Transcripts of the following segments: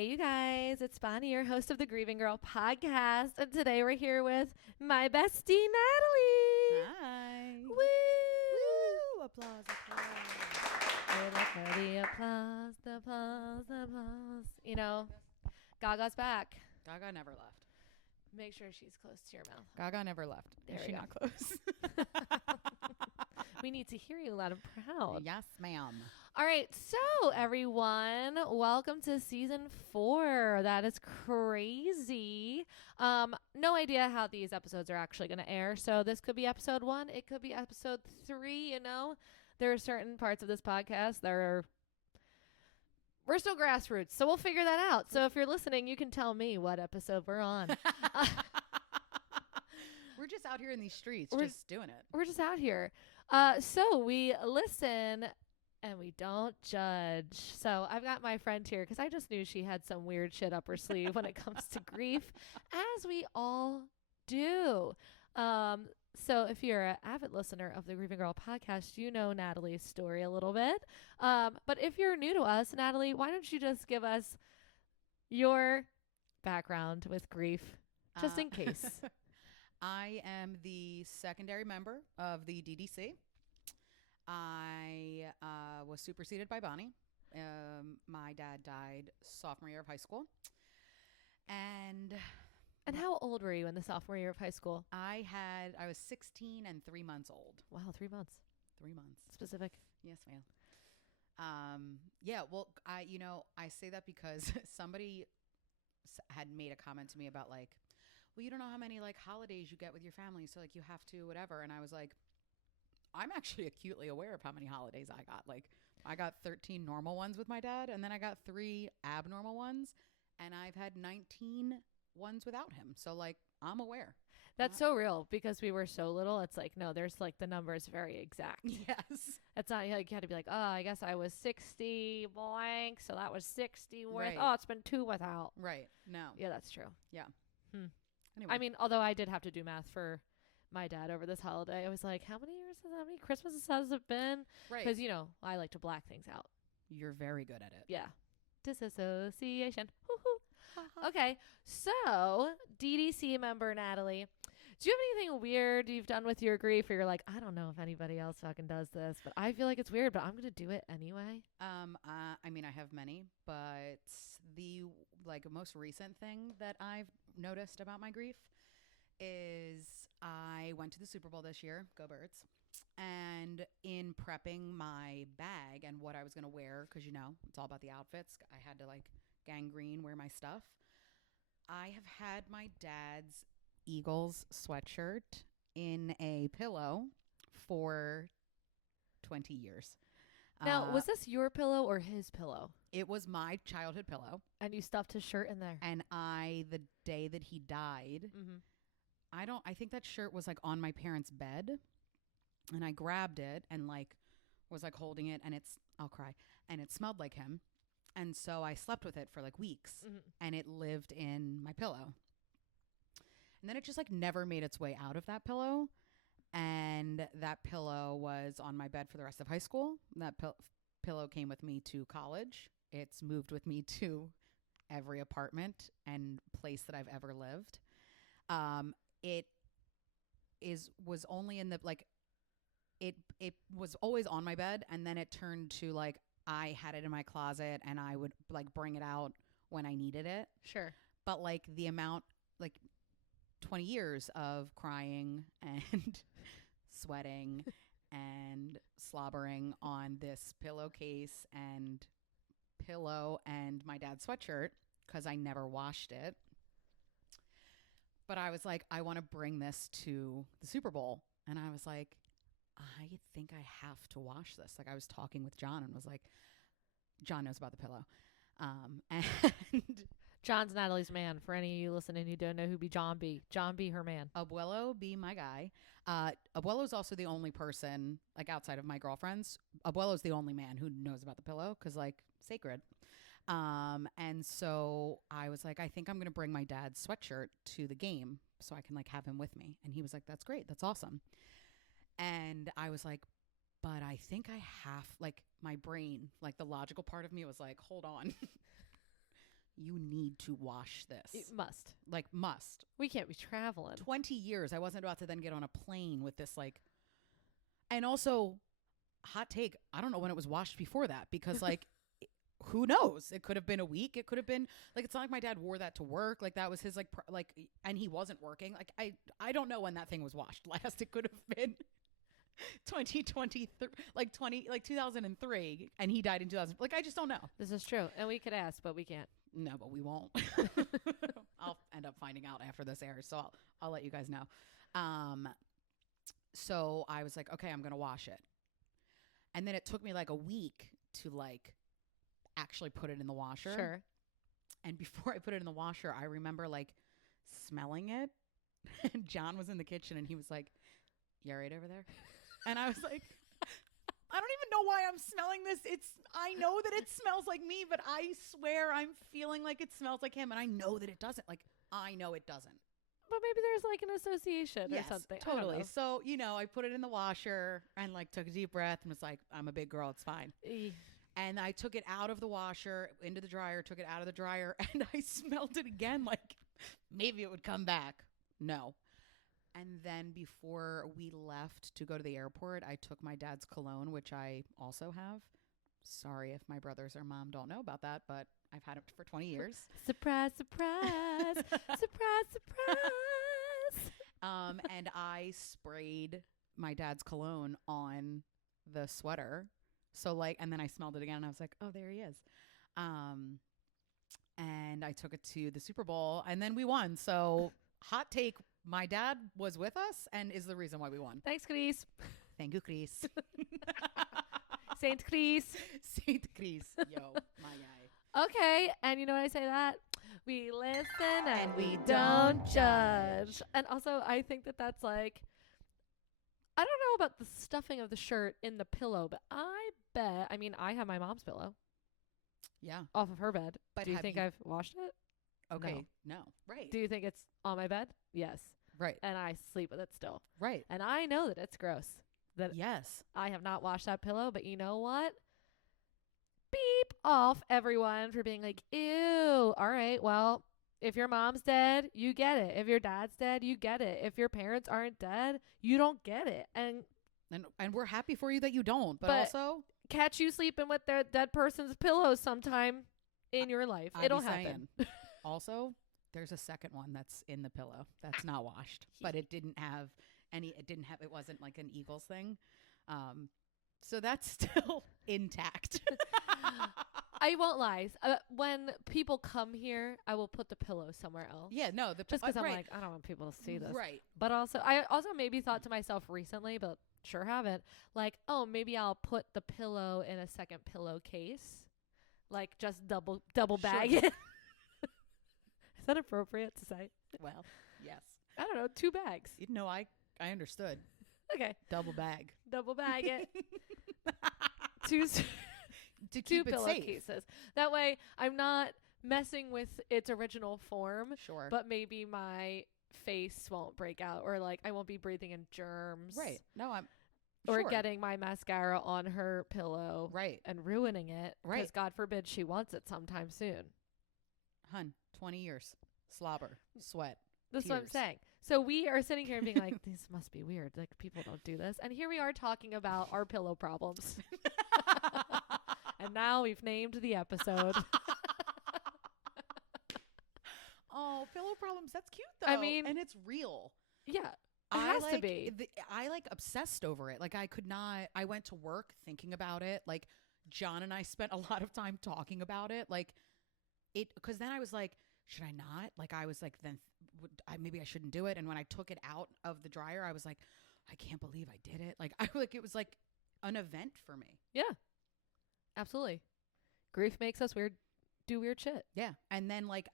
Hey, you guys, it's Bonnie, your host of the Grieving Girl podcast. And today we're here with my bestie, Natalie. Hi. Woo! Woo! Applause, applause. We're like for the applause, the applause, the applause. You know, Gaga's back. Gaga never left. Make sure she's close to your mouth. Gaga never left. There Is we she go. not close? We need to hear you loud and proud. Yes, ma'am. All right, so everyone, welcome to season 4. That is crazy. No idea how these episodes are actually going to air. So this could be episode 1. It could be episode 3. You know, there are certain parts of this podcast that are. We're still grassroots, so we'll figure that out. So if you're listening, you can tell me what episode we're on. We're just out here in these streets, We're- just doing it. We're just out here. So we listen and we don't judge. So I've got my friend here because I just knew she had some weird shit up her sleeve when it comes to grief, as we all do. So if you're an avid listener of the Grieving Girl podcast, you know Natalie's story a little bit. But if you're new to us, Natalie, why don't you just give us your background with grief, just in case. I am the secondary member of the DDC. I was superseded by Bonnie. My dad died sophomore year of high school. And And how old were you in the sophomore year of high school? I was 16 and 3 months old. Wow, 3 months. 3 months. Specific. Yes, ma'am. Yeah, well, I say that because somebody had made a comment to me about like, well, you don't know how many like holidays you get with your family, so like you have to whatever. And I was like, I'm actually acutely aware of how many holidays I got. Like I got 13 normal ones with my dad, and then I got 3 abnormal ones, and I've had 19 ones without him. So like I'm aware. That's so real because we were so little. It's like, no, there's like the numbers very exact. Yes. It's not like you had to be like, oh, I guess I was 60 blank. So that was 60 with. Right. Oh, it's been 2 without. Right. No. Yeah, that's true. Yeah. Hmm. Anyway. I mean, although I did have to do math for my dad over this holiday. I was like, how many Christmases has it been? Right. Because, you know, I like to black things out. You're very good at it. Yeah. Disassociation. Woo-hoo. Okay, so DDC member Natalie, do you have anything weird you've done with your grief where you're like, I don't know if anybody else fucking does this, but I feel like it's weird, but I'm gonna do it anyway? I mean, I have many, but the like most recent thing that I've noticed about my grief is I went to the Super Bowl this year. Go Birds. And in prepping my bag and what I was gonna wear, because you know it's all about the outfits, I had to like gangrene wear my stuff. I have had my dad's Eagles sweatshirt in a pillow for 20 years. Now, was this your pillow or his pillow? It was my childhood pillow. And you stuffed his shirt in there. And the day that he died, Mm-hmm. I think that shirt was like on my parents' bed, and I grabbed it and like was like holding it, and I'll cry, and it smelled like him. And so I slept with it for like weeks, and it lived in my pillow. And then it just like never made its way out of that pillow. And that pillow was on my bed for the rest of high school. That pillow came with me to college. It's moved with me to every apartment and place that I've ever lived. It was only in the like, it was always on my bed, and then it turned to like, I had it in my closet and I would like bring it out when I needed it. Sure. But like the amount, like 20 years of crying and sweating and slobbering on this pillowcase and pillow and my dad's sweatshirt because I never washed it. But I was like, I want to bring this to the Super Bowl. And I was like, I think I have to wash this. Like I was talking with John and was like, John knows about the pillow. And John's Natalie's man. For any of you listening who don't know who John be her man. Abuelo be my guy. Abuelo is also the only person, like outside of my girlfriends, Abuelo is the only man who knows about the pillow because like sacred. And so I was like, I think I'm going to bring my dad's sweatshirt to the game so I can like have him with me. And he was like, that's great. That's awesome. And I was like, but I think I have, like, my brain, like the logical part of me was like, hold on. you need to wash this. It must. Like, must. We can't be traveling. 20 years. I wasn't about to then get on a plane with this, like, and also, hot take, I don't know when it was washed before that, because, like, who knows? It could have been a week. It could have been, like, it's not like my dad wore that to work. Like, that was his, like, and he wasn't working. Like, I don't know when that thing was washed last. It could have been 2023, like 2003, and he died in 2000. Like, I just don't know. This is true. And we could ask, but we can't. No, but we won't. I'll end up finding out after this airs, so I'll let you guys know. So I was like, okay, I'm going to wash it. And then it took me like a week to like actually put it in the washer. Sure. And before I put it in the washer, I remember like smelling it. And John was in the kitchen and he was like, "You all right over there?" And I was like, I don't even know why I'm smelling this. I know that it smells like me, but I swear I'm feeling like it smells like him. And I know that it doesn't. Like, I know it doesn't. But maybe there's like an association or something. Totally. So, I put it in the washer and like took a deep breath and was like, I'm a big girl. It's fine. And I took it out of the washer into the dryer, took it out of the dryer, and I smelled it again. Like maybe it would come back. No. And then before we left to go to the airport, I took my dad's cologne, which I also have. Sorry if my brothers or mom don't know about that, but I've had it for 20 years. Surprise, surprise, surprise, surprise. And I sprayed my dad's cologne on the sweater. So like, and then I smelled it again and I was like, oh, there he is. And I took it to the Super Bowl and then we won. So hot take, my dad was with us and is the reason why we won. Thanks, Chris. Thank you, Chris. Saint Chris. Saint Chris. Yo, my guy. Okay. And you know when I say that? We listen and we don't judge. And also, I think that that's like, I don't know about the stuffing of the shirt in the pillow, but I mean, I have my mom's pillow. Yeah. Off of her bed. But do you think I've washed it? Okay. No. Right. Do you think it's on my bed? Yes. Right. And I sleep with it still. Right. And I know that it's gross. That yes. I have not washed that pillow, but you know what? Beep off everyone for being like, ew. All right, well, if your mom's dead, you get it. If your dad's dead, you get it. If your parents aren't dead, you don't get it. And we're happy for you that you don't, but also catch you sleeping with their dead person's pillow sometime in your life. It'll happen. Also, there's a second one that's in the pillow that's not washed, but it wasn't like an Eagles thing. So that's still intact. I won't lie. When people come here, I will put the pillow somewhere else. Yeah, no. Just because I'm like, I don't want people to see this. Right. But I also maybe thought to myself recently, but sure haven't, like, oh, maybe I'll put the pillow in a second pillowcase. Like, just double bag it. Is that appropriate to say? Well, yes. I don't know. 2 bags. No, I understood. Okay. Double bag it. Two to keep it safe. Pillowcases. That way, I'm not messing with its original form. Sure. But maybe my face won't break out, or like I won't be breathing in germs. Right. No, or getting my mascara on her pillow. Right. And ruining it. Right. Because God forbid she wants it sometime soon. Hun, 20 years. Slobber. Sweat. That's tears. what I'm saying. So we are sitting here and being like, this must be weird. Like, people don't do this. And here we are talking about our pillow problems. And now we've named the episode. Oh, pillow problems. That's cute, though. I mean, and it's real. Yeah. It has to be. I obsessed over it. Like, I could not. I went to work thinking about it. Like, John and I spent a lot of time talking about it. Like, because then I was like, should I not? Like, I was like, then maybe I shouldn't do it. And when I took it out of the dryer, I was like, I can't believe I did it. Like, it was like an event for me. Yeah, absolutely. Grief makes us do weird shit. Yeah. And then like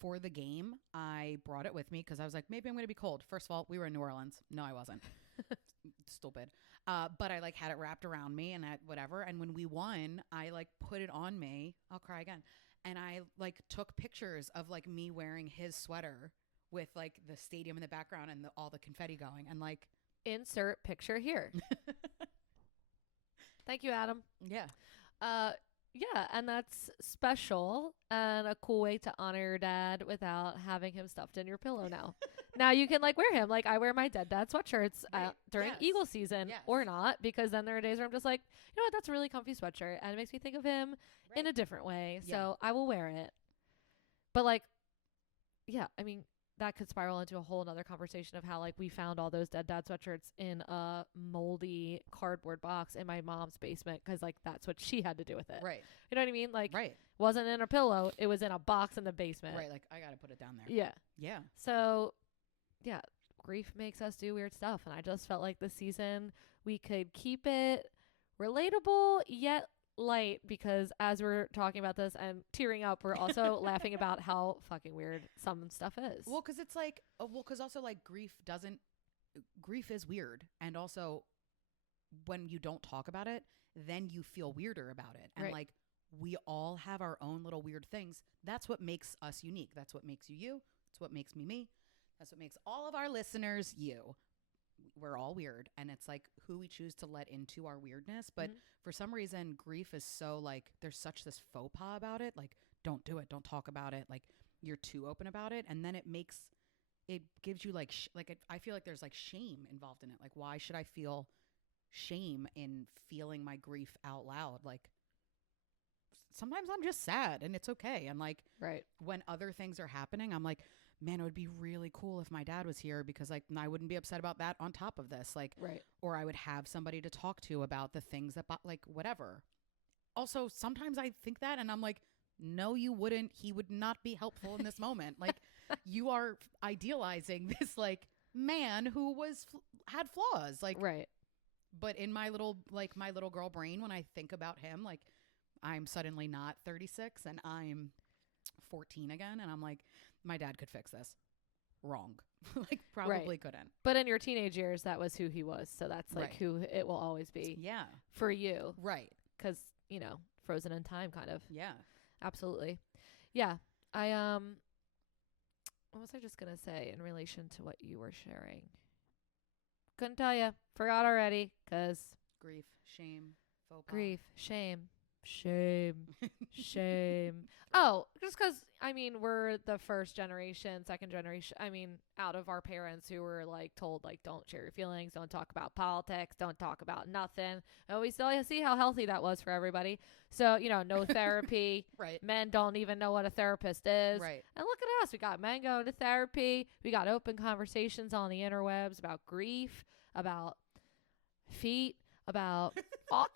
for the game, I brought it with me because I was like, maybe I'm going to be cold. First of all, we were in New Orleans. No, I wasn't. Stupid. But I like had it wrapped around me and whatever. And when we won, I like put it on me. I'll cry again. And I like took pictures of like me wearing his sweater with like the stadium in the background and all the confetti going and like insert picture here. Thank you, Adam. Yeah. Yeah, and that's special and a cool way to honor your dad without having him stuffed in your pillow now. Now you can like wear him. Like I wear my dead dad sweatshirts Right. during Yes. Eagle season Yes. or not, because then there are days where I'm just like, you know what, that's a really comfy sweatshirt and it makes me think of him in Right. a different way. Yeah. So I will wear it. But like, yeah, I mean, that could spiral into a whole another conversation of how like we found all those dead dad sweatshirts in a moldy cardboard box in my mom's basement because like that's what she had to do with it. Right. You know what I mean? Like Right. wasn't in a pillow, it was in a box in the basement. Right. Like I gotta put it down there. Yeah. Yeah. So yeah, grief makes us do weird stuff, and I just felt like this season we could keep it relatable yet light, because as we're talking about this and tearing up, we're also laughing about how fucking weird some stuff is. Well, because it's like, because also like grief is weird, and also when you don't talk about it, then you feel weirder about it, and Right. like we all have our own little weird things. That's what makes us unique. That's what makes you you. It's what makes me me. That's what makes all of our listeners you. We're all weird, and it's like who we choose to let into our weirdness. But Mhm. for some reason, grief is so like there's such this faux pas about it. Like, don't do it, don't talk about it. Like you're too open about it, and then it gives you like I feel like there's like shame involved in it. Like, why should I feel shame in feeling my grief out loud? Like sometimes I'm just sad, and it's okay. And like Right. when other things are happening, I'm like, man, it would be really cool if my dad was here, because like I wouldn't be upset about that on top of this. Like, Right. or I would have somebody to talk to about the things that, like, whatever. Also, sometimes I think that and I'm like, no, you wouldn't. He would not be helpful in this moment. Like, you are idealizing this like man who had flaws. Like, Right. but in my little girl brain, when I think about him, like I'm suddenly not 36 and I'm 14 again, and I'm like, my dad could fix this. Wrong. Like probably couldn't. But in your teenage years, that was who he was. So that's like Right. who it will always be Yeah. for you. Right. Because, you know, frozen in time kind of. Yeah. Absolutely. Yeah. I, what was I just going to say in relation to what you were sharing? Couldn't tell you. Forgot already. Because Grief, shame, faux pas. grief, shame, shame. Oh, just because, I mean, we're the first generation, second generation, I mean, out of our parents who were like told, like, don't share your feelings, don't talk about politics, don't talk about nothing. And we still see how healthy that was for everybody. So, you know, no therapy. Right. Men don't even know what a therapist is. Right. And look at us. We got men going to therapy. We got open conversations on the interwebs about grief, about feet, about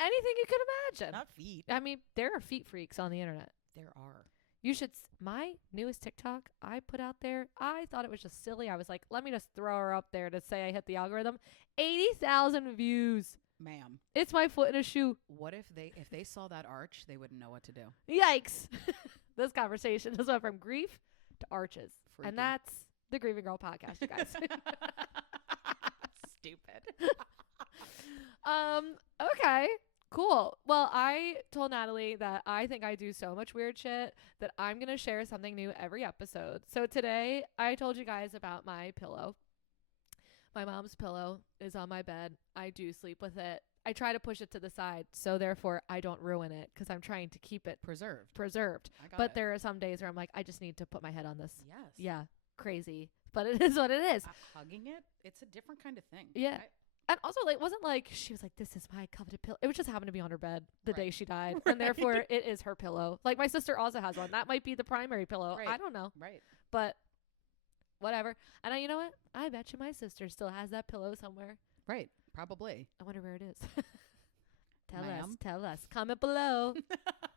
anything you could imagine. Not feet. I mean, there are feet freaks on the internet. There are. You should. My newest TikTok I put out there, I thought it was just silly. I was like, let me just throw her up there to say I hit the algorithm. 80,000 views. Ma'am. It's my foot in a shoe. What if they saw that arch, they wouldn't know what to do. Yikes. This conversation just went from grief to arches. Freaky. And that's the Grieving Girl podcast, you guys. Stupid. Okay. Cool. Well, I told Natalie that I think I do so much weird shit that I'm going to share something new every episode. So today I told you guys about my pillow. My mom's pillow is on my bed. I do sleep with it. I try to push it to the side, so therefore I don't ruin it because I'm trying to keep it preserved. I got But it. there are some days where I'm like, I just need to put my head on this. Yes. Yeah. Crazy. But it is what it is. Hugging it, it's a different kind of thing. Yeah. And also, like, it wasn't like she was like, this is my coveted pillow. It was just happened to be on her bed the day Right. she died. Right. And therefore, it is her pillow. Like, my sister also has one. That might be the primary pillow. Right. I don't know. Right. But whatever. And you know what? I bet you my sister still has that pillow somewhere. Right. Probably. I wonder where it is. Tell Ma'am? us. Tell us. Comment below.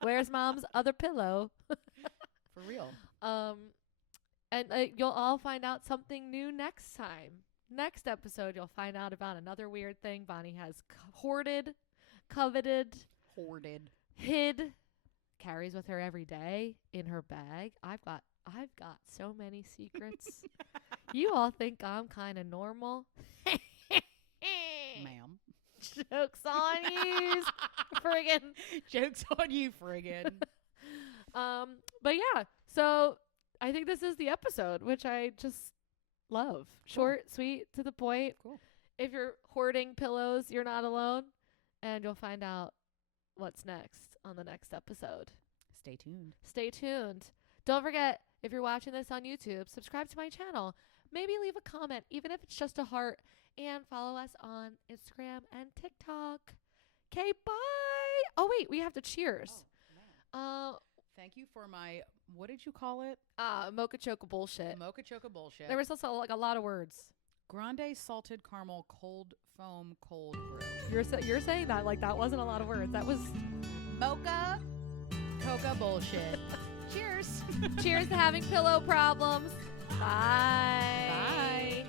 Where's mom's other pillow? For real. And you'll all find out something new next time. Next episode, you'll find out about another weird thing Bonnie has hoarded, coveted, hid, carries with her every day in her bag. I've got so many secrets. You all think I'm kind of normal. Ma'am. Jokes on you, friggin'. Joke's on you, friggin'. But yeah, so I think this is the episode, which I just love. Short, sweet, to the point. Cool. If you're hoarding pillows, you're not alone, and you'll find out what's next on the next episode. Stay tuned. Stay tuned. Don't forget, if you're watching this on YouTube, subscribe to my channel. Maybe leave a comment, even if it's just a heart. And follow us on Instagram and TikTok. Okay, bye. Oh, wait, we have to cheers. Oh, man. Thank you for my, what did you call it? Mocha choca bullshit. Mocha choca bullshit. There was also like a lot of words. Grande salted caramel cold foam cold brew. You're saying that like that wasn't a lot of words. That was Mocha coca bullshit. Cheers. Cheers to having pillow problems. Bye. Bye.